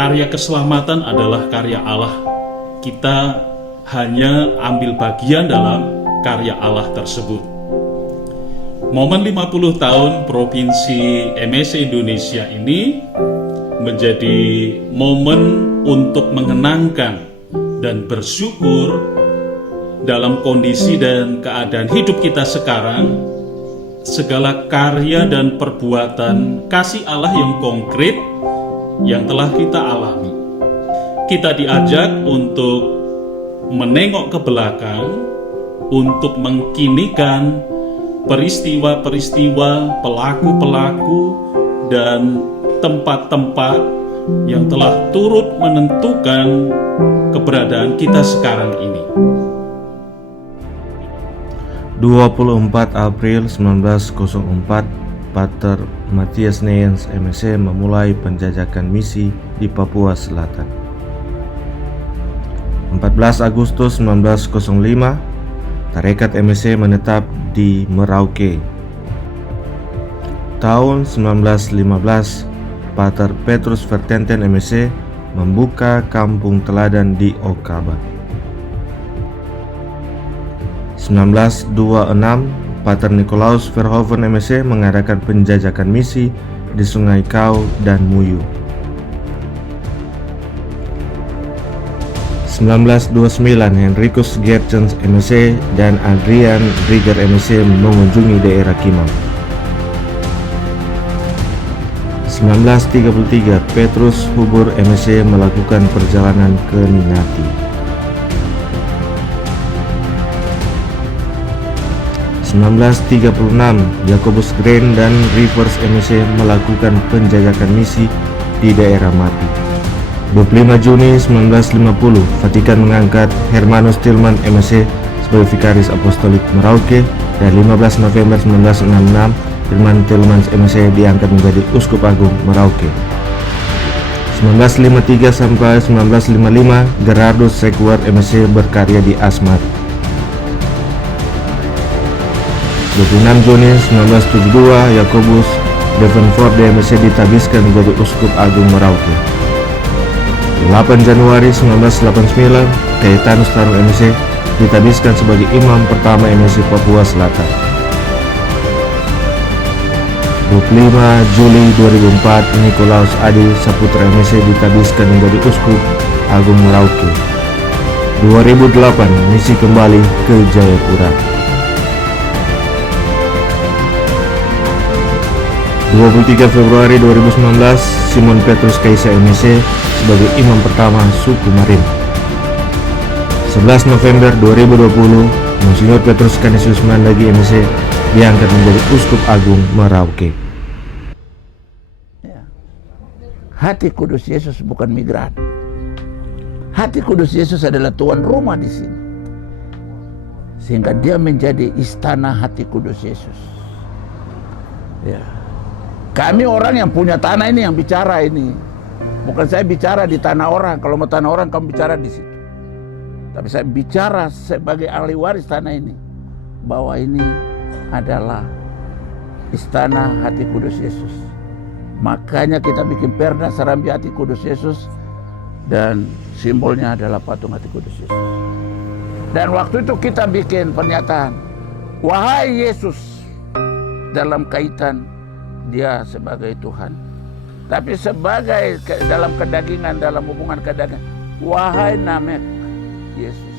karya keselamatan adalah karya Allah. Kita hanya ambil bagian dalam karya Allah tersebut. Momen 50 tahun Provinsi MSC Indonesia ini menjadi momen untuk mengenangkan dan bersyukur dalam kondisi dan keadaan hidup kita sekarang, segala karya dan perbuatan kasih Allah yang konkret yang telah kita alami. Kita diajak untuk menengok ke belakang, untuk mengkinikan peristiwa-peristiwa, pelaku-pelaku, dan tempat-tempat yang telah turut menentukan keberadaan kita sekarang ini. 24 April 1904, Pater Matthias Neyens MSC memulai penjajakan misi di Papua Selatan. 14 Agustus 1905, Tarekat MSC menetap di Merauke. Tahun 1915, Pater Petrus Vertenten MSC membuka kampung teladan di Okaba. 1926, Pater Nikolaus Verhoeven MSC mengadakan penjajakan misi di Sungai Kau dan Muyu. 1929, Henricus Geertjens MSC dan Adrian Rieger MSC mengunjungi daerah Kimam. 1933, Petrus Hubur MSC melakukan perjalanan ke Ninati. 1936, Jakobus Green dan Rivers MSC melakukan penjajakan misi di daerah Mati. 25 Juni 1950, Vatikan mengangkat Hermanus Tillman MSC sebagai Vikaris Apostolik Merauke, dan 15 November 1966, Herman Tillmans MSC diangkat menjadi Uskup Agung Merauke. 1953 sampai 1955, Gerardus Sequard MSC berkarya di Asmat. 26 Juni 1972, Jakobus Davenport MSC ditabiskan menjadi Uskup Agung Merauke. 8 Januari 1989, Cayetanus Tarung MSC ditabiskan sebagai imam pertama MSC Papua Selatan. 25 Juli 2004, Nikolaus Adi Saputra MSC ditabiskan menjadi Uskup Agung Merauke. 2008, misi kembali ke Jayapura. 23 Februari 2019, Simon Petrus Kaisa MSC sebagai imam pertama suku Marin. 11 November 2020, Monsignor Petrus Canisius Mandagi MSC diangkat menjadi Uskup Agung Merauke. Hati kudus Yesus bukan migran. Hati kudus Yesus adalah tuan rumah di sini, sehingga dia menjadi istana hati kudus Yesus. Ya. Kami orang yang punya tanah ini yang bicara ini. Bukan saya bicara di tanah orang. Kalau mau tanah orang kamu bicara di situ. Tapi saya bicara sebagai ahli waris tanah ini, bahwa ini adalah istana hati kudus Yesus. Makanya kita bikin perda serambi hati kudus Yesus, dan simbolnya adalah patung hati kudus Yesus. Dan waktu itu kita bikin pernyataan, wahai Yesus, dalam kaitan dia sebagai Tuhan, tapi sebagai dalam kedagingan, dalam hubungan kedagingan, wahai Namek Yesus,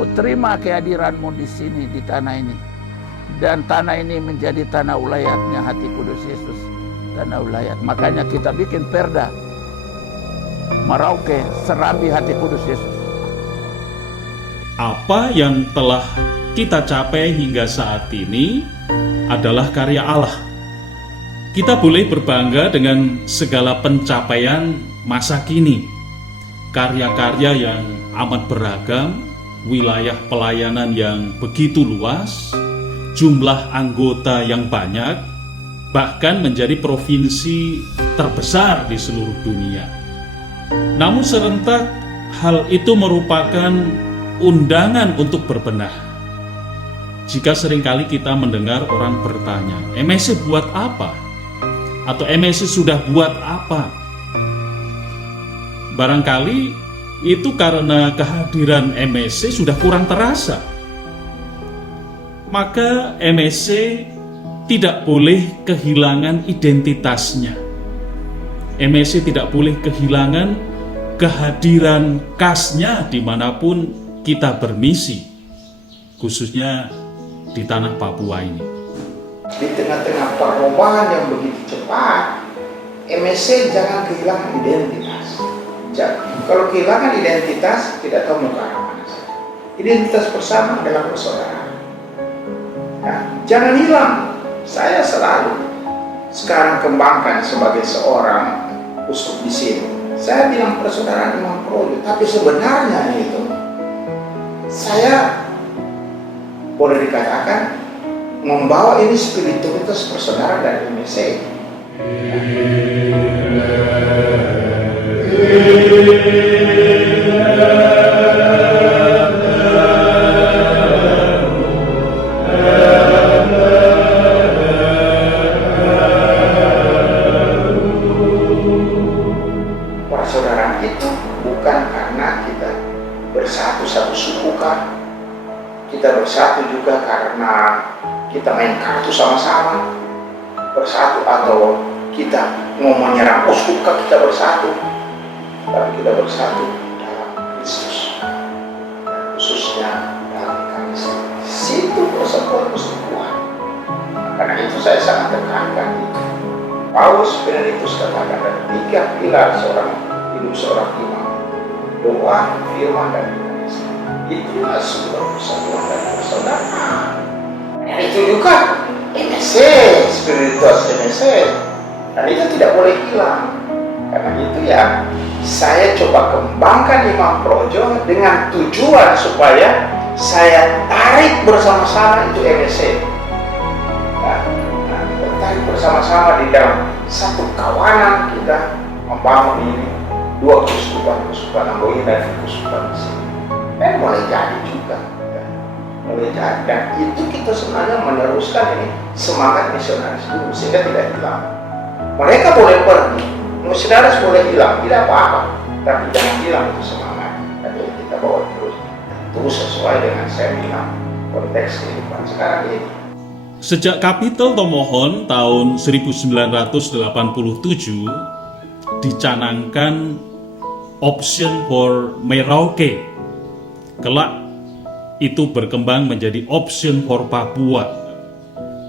ku terima kehadiranmu di sini, di tanah ini, dan tanah ini menjadi tanah ulayatnya hati kudus Yesus, tanah ulayat. Makanya kita bikin perda Merauke serambi hati kudus Yesus. Apa yang telah kita capai hingga saat ini adalah karya Allah. Kita boleh berbangga dengan segala pencapaian masa kini. Karya-karya yang amat beragam, wilayah pelayanan yang begitu luas, jumlah anggota yang banyak, bahkan menjadi provinsi terbesar di seluruh dunia. Namun serentak hal itu merupakan undangan untuk berbenah. Jika seringkali kita mendengar orang bertanya, MSC buat apa? Atau MSC sudah buat apa? Barangkali itu karena kehadiran MSC sudah kurang terasa. Maka MSC tidak boleh kehilangan identitasnya. MSC tidak boleh kehilangan kehadiran khasnya dimanapun kita bermisi, khususnya di tanah Papua ini. Di tengah-tengah perubahan yang begitu cepat, MSC jangan kehilangan identitas. Kalau kehilangan identitas, tidak tahu mau ke arah mana saja. Identitas bersama adalah persaudaraan. Nah, jangan hilang. Saya selalu sekarang kembangkan sebagai seorang uskup di sini. Saya bilang persaudaraan Imam Projo, tapi sebenarnya itu saya boleh dikatakan membawa ini spiritualitas persaudaraan dari MSC. Persaudaraan itu bukan karena kita bersatu satu suku kan. Kita bersatu juga karena kita main kartu sama-sama. Bersatu atau kita mau menyerang uskup kita bersatu. Tapi kita bersatu dalam Kristus, khususnya dalam Ekaristi. Situ persatuan persekutuan. Karena itu saya sangat tekankan itu. Paulus Benediktus katakan ada 3 pilar seorang hidup seorang imam: doa, firman, dan Ekaristi. Itulah sumber persatuan dan persaudaraan. Dan itu juga MSC, spiritualitas MSC. Dan itu tidak boleh hilang. Karena itu ya, saya coba kembangkan Imam Projo dengan tujuan supaya saya tarik bersama-sama itu MSC. Kita tarik bersama-sama di dalam satu kawanan kita membangun ini 2 keuskupan Amboina dan keuskupan di sini. Boleh jadi juga, boleh jadi. Dan itu kita sebenarnya meneruskan ini semangat misionaris dulu sehingga tidak hilang. Mereka boleh pergi, misionaris boleh hilang, tidak apa-apa, tapi jangan hilang itu semangat. Tapi kita bawa terus sesuai dengan saya bilang konteks kehidupan sekarang ini. Sejak Kapitol Tomohon tahun 1987 dicanangkan option for Merauke. Kelak itu berkembang menjadi option for Papua.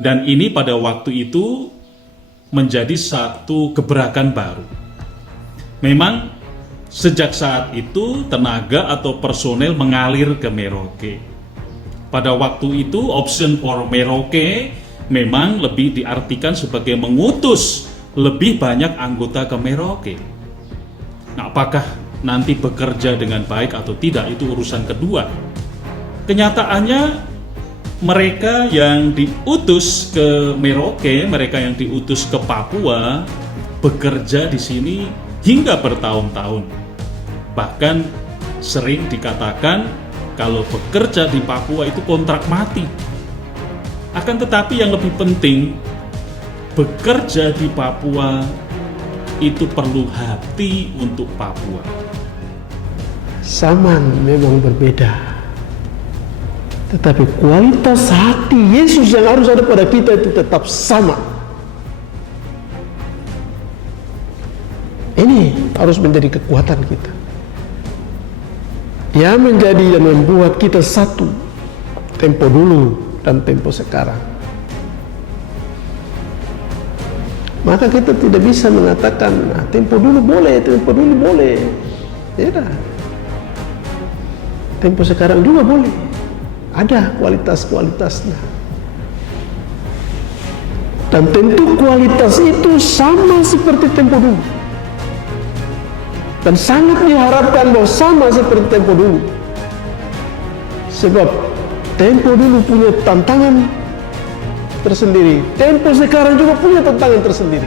Dan ini pada waktu itu menjadi satu gebrakan baru. Memang sejak saat itu tenaga atau personel mengalir ke Merauke. Pada waktu itu option for Merauke memang lebih diartikan sebagai mengutus lebih banyak anggota ke Merauke. Nah, apakah nanti bekerja dengan baik atau tidak itu urusan kedua. Kenyataannya mereka yang diutus ke Merauke, mereka yang diutus ke Papua bekerja di sini hingga bertahun-tahun. Bahkan sering dikatakan kalau bekerja di Papua itu kontrak mati. Akan tetapi yang lebih penting, bekerja di Papua itu perlu hati untuk Papua. Zaman memang berbeda, tetapi kualitas hati Yesus yang harus ada pada kita itu tetap sama. Ini harus menjadi kekuatan kita, yang menjadi dan membuat kita satu, tempo dulu dan tempo sekarang. Maka kita tidak bisa mengatakan, nah, tempo dulu boleh, tempo dulu boleh. Tidak. Tempo sekarang juga boleh. Ada kualitas-kualitasnya. Dan tentu kualitas itu sama seperti tempo dulu. Dan sangat diharapkan bahwa sama seperti tempo dulu. Sebab tempo dulu punya tantangan tersendiri, tempo sekarang juga punya tantangan tersendiri.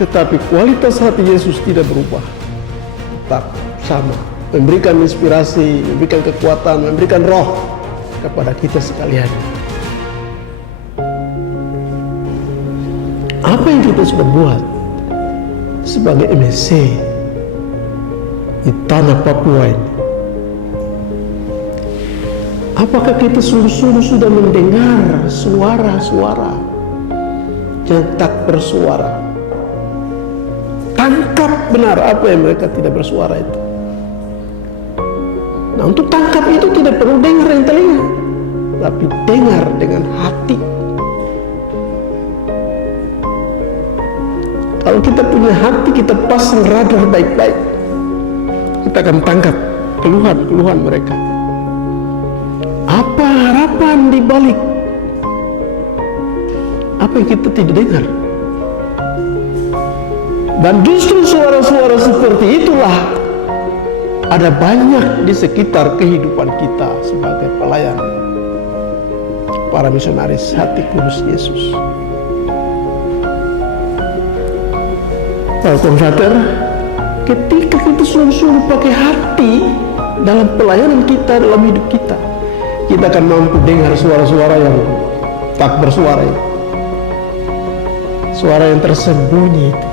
Tetapi kualitas hati Yesus tidak berubah, tetap sama, memberikan inspirasi, memberikan kekuatan, memberikan roh kepada kita sekalian. Apa yang kita sudah buat sebagai MSC di tanah Papua ini. Apakah kita sungguh-sungguh sudah mendengar suara-suara yang tak bersuara? Tangkap benar apa yang mereka tidak bersuara itu. Nah, untuk tangkap itu tidak perlu dengar yang telinga, tapi dengar dengan hati. Kalau kita punya hati, kita pasang radar baik-baik, kita akan tangkap keluhan-keluhan mereka. Apa harapan di balik apa yang kita tidak dengar? Dan justru suara-suara seperti itulah ada banyak di sekitar kehidupan kita sebagai pelayan para misionaris hati kudus Yesus. Para konfrater, ketika kita sungguh-sungguh pakai hati dalam pelayanan kita, dalam hidup kita, kita akan mampu dengar suara-suara yang tak bersuara itu. Suara yang tersembunyi itu.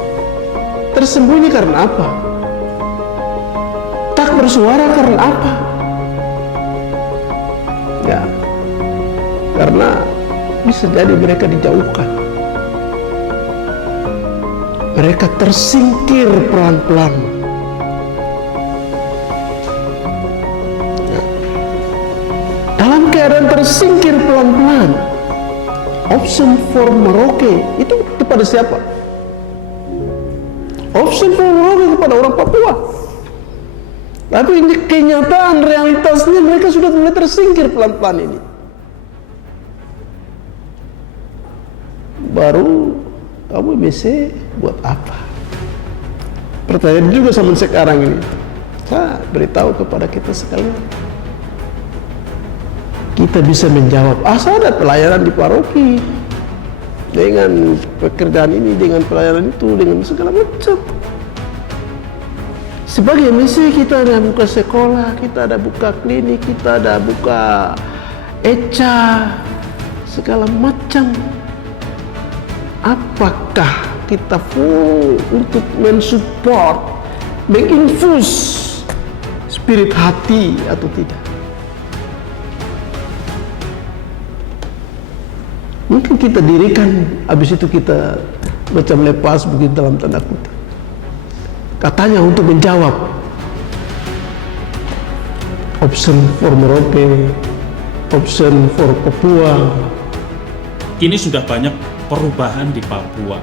Tersembunyi karena apa? Tak bersuara karena apa? Ya, karena bisa jadi mereka dijauhkan. Mereka tersingkir pelan-pelan. Ya. Dalam keadaan tersingkir pelan-pelan, option for Merauke itu kepada siapa? Option for Merauke kepada orang Papua. Tapi ini kenyataan realitasnya mereka sudah mulai tersingkir pelan-pelan ini. Baru kamu MSC buat apa? Pertanyaan juga sama sekarang ini. Saya beritahu kepada kita sekalian. Kita bisa menjawab, saya ada pelayanan di paroki, dengan pekerjaan ini, dengan pelayanan itu, dengan segala macam. Sebagai misi kita ada buka sekolah, kita ada buka klinik, kita ada buka ECA, segala macam. Apakah kita full untuk mensupport, menginfus spirit hati atau tidak? Mungkin kita dirikan, habis itu kita macam lepas begitu dalam tanda kutip. Katanya untuk menjawab option for Merauke, option for Papua. Kini sudah banyak perubahan di Papua.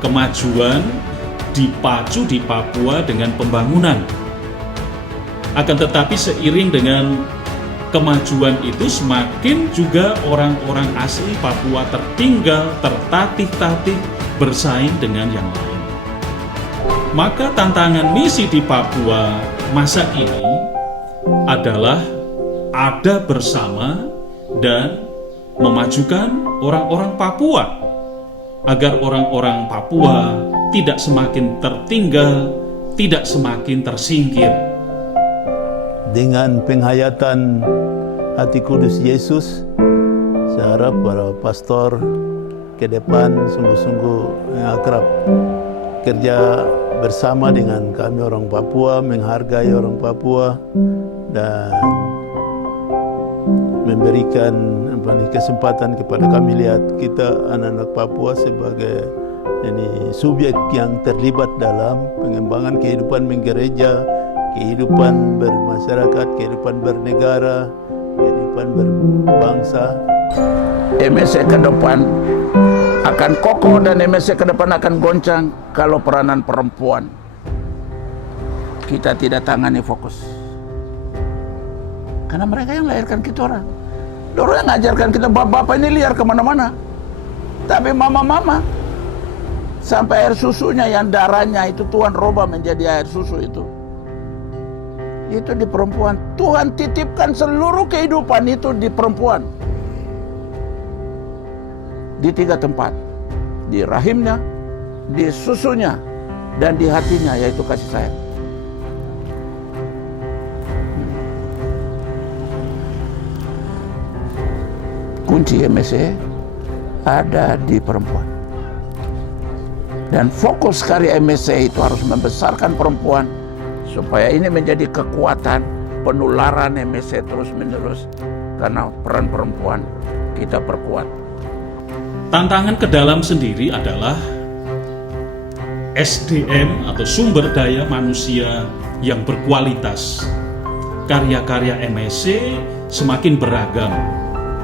Kemajuan dipacu di Papua dengan pembangunan. Akan tetapi seiring dengan kemajuan itu semakin juga orang-orang asli Papua tertinggal, tertatih-tatih bersaing dengan yang lain. Maka tantangan misi di Papua masa ini adalah ada bersama dan memajukan orang-orang Papua agar orang-orang Papua tidak semakin tertinggal, tidak semakin tersingkir. Dengan penghayatan hati kudus Yesus, saya harap para pastor ke depan sungguh-sungguh akrab, kerja bersama dengan kami orang Papua, menghargai orang Papua dan memberikan kesempatan kepada kami lihat kita anak-anak Papua sebagai subjek yang terlibat dalam pengembangan kehidupan menggereja, kehidupan bermasyarakat, kehidupan bernegara, kehidupan berbangsa. MSC ke depan akan kokoh dan MSC ke depan akan goncang kalau peranan perempuan kita tidak tangani fokus. Karena mereka yang lahirkan kita orang. Dulu yang ngajarkan kita, bapak ini liar kemana-mana. Tapi mama-mama, sampai air susunya yang darahnya itu Tuhan roba menjadi air susu itu di perempuan. Tuhan titipkan seluruh kehidupan itu di perempuan. Di 3 tempat. Di rahimnya, di susunya, dan di hatinya, yaitu kasih sayang. Kunci MSC ada di perempuan. Dan fokus karya MSC itu harus membesarkan perempuan supaya ini menjadi kekuatan penularan MSC terus-menerus, karena peran perempuan kita perkuat. Tantangan ke dalam sendiri adalah SDM atau sumber daya manusia yang berkualitas. Karya-karya MSC semakin beragam,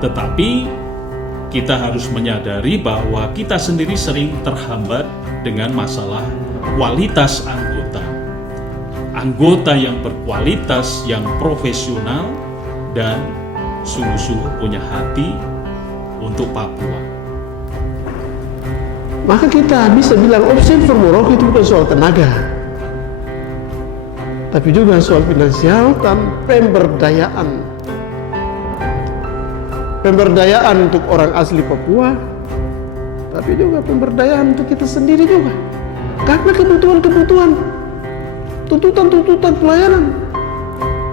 tetapi kita harus menyadari bahwa kita sendiri sering terhambat dengan masalah kualitas anggota. Anggota yang berkualitas, yang profesional, dan sungguh-sungguh punya hati untuk Papua. Maka kita bisa bilang Observer Merauke itu bukan soal tenaga, tapi juga soal finansial dan pemberdayaan. Pemberdayaan untuk orang asli Papua, tapi juga pemberdayaan untuk kita sendiri juga. Karena kebutuhan-kebutuhan, tuntutan-tuntutan pelayanan,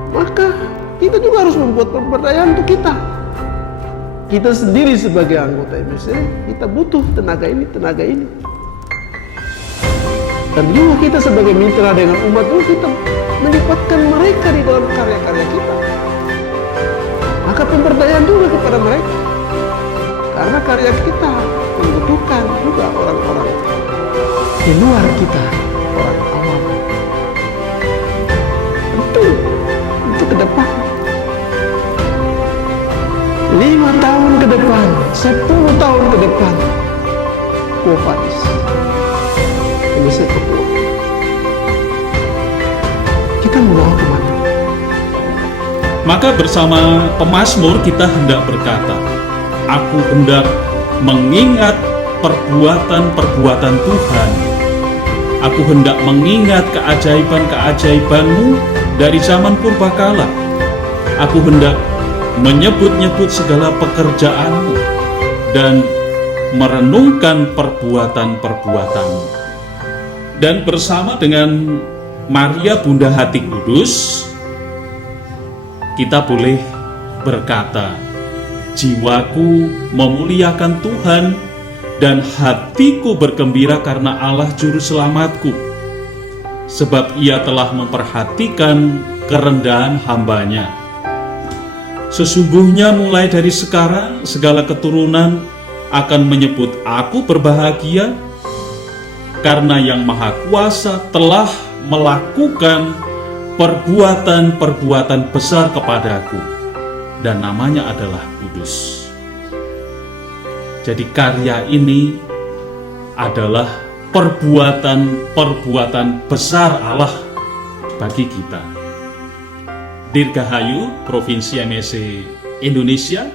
maka kita juga harus membuat pemberdayaan untuk kita. Kita sendiri sebagai anggota MSC, kita butuh tenaga ini. Dan juga kita sebagai mitra dengan umat itu, kita melibatkan mereka di dalam karya-karya kita. Maka pemberdayaan juga kepada mereka, karena karya kita membutuhkan juga orang-orang di luar kita, orang awam. Itu ke depan 5 tahun ke depan, 10 tahun ke depan, Kopadis ini Papua. Kita mau kemana? Maka bersama pemazmur kita hendak berkata, aku hendak mengingat perbuatan-perbuatan Tuhan. Aku hendak mengingat keajaiban-keajaiban-Mu dari zaman purbakala. Aku hendak menyebut-nyebut segala pekerjaan-Mu dan merenungkan perbuatan-perbuatan-Mu. Dan bersama dengan Maria Bunda Hati Kudus, kita boleh berkata, jiwaku memuliakan Tuhan dan hatiku bergembira karena Allah Juru Selamatku, sebab Ia telah memperhatikan kerendahan hamba-Nya. Sesungguhnya mulai dari sekarang segala keturunan akan menyebut aku berbahagia, karena Yang Maha Kuasa telah melakukan perbuatan-perbuatan besar kepadaku, dan namanya adalah kudus. Jadi karya ini adalah perbuatan-perbuatan besar Allah bagi kita. Dirgahayu Provinsi MSC Indonesia,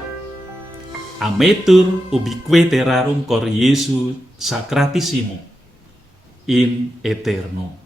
Ametur ubique terrarum cor Iesu sacratissimo in eterno.